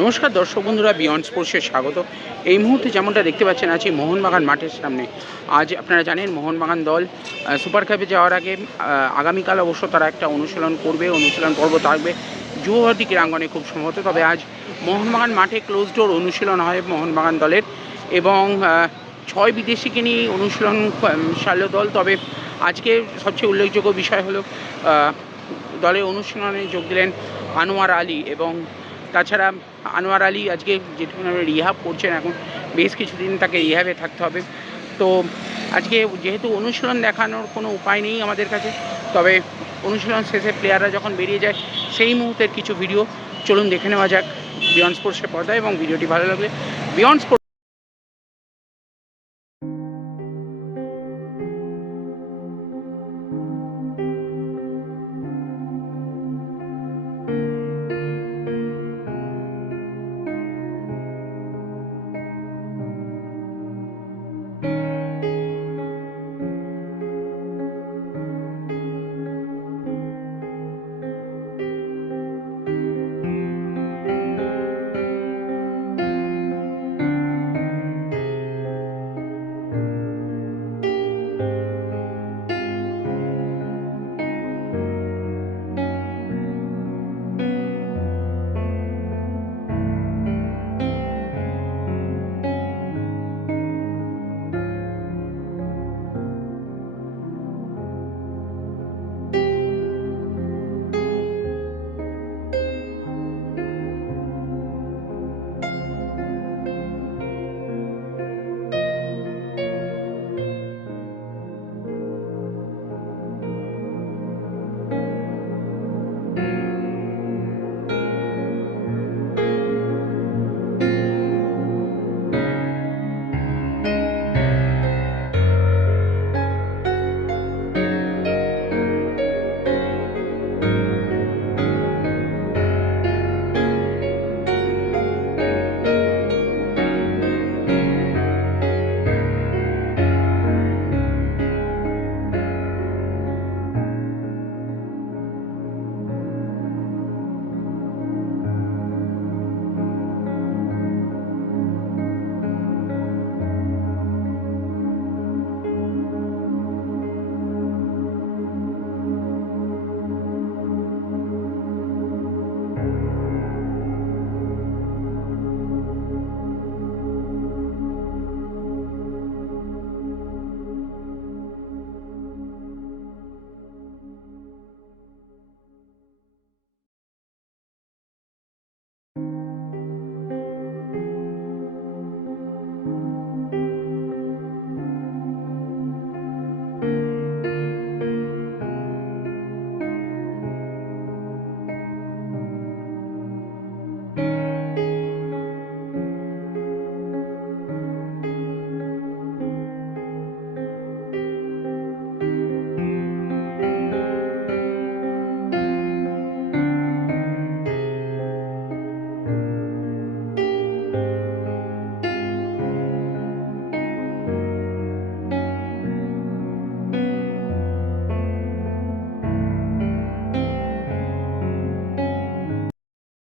নমস্কার দর্শক বন্ধুরা বিয়ন্ড স্পোর্টসে স্বাগত। এই মুহূর্তে যেমনটা দেখতে পাচ্ছেন, আছি মোহনবাগান মাঠের সামনে। আজ আপনারা জানেন, মোহনবাগান দল সুপার কাপে যাওয়ার আগে আগামীকাল অবশ্য তারা একটা অনুশীলন করবে, অনুশীলন পর্ব থাকবে। যুবভারতী ক্রীড়াঙ্গনে খুব সম্ভবত, তবে আজ মোহনবাগান মাঠে ক্লোজ ডোর অনুশীলন হয় মোহনবাগান দলের। এবং ছয় বিদেশিকে নিয়ে অনুশীলন সারল দল। তবে আজকে সবচেয়ে উল্লেখযোগ্য বিষয় হলো দলের অনুশীলনে যোগ দিলেন আনোয়ার আলী এবং তাছাড়া আনোয়ার আলী আজকে যেটুকু রিহাব করছেন, এখন বেশ কিছুদিন তাকে রিহাবে থাকতে হবে। তো আজকে যেহেতু অনুশীলন দেখানোর কোনো উপায় নেই আমাদের কাছে, তবে অনুশীলন শেষে প্লেয়াররা যখন বেরিয়ে যায়, সেই মুহূর্তের কিছু ভিডিও চলুন দেখে নেওয়া যাক বিয়ন্ড স্পোর্টসের পর্দায় এবং ভিডিওটি ভালো লাগলে বিয়ন্ড স্পোর্টস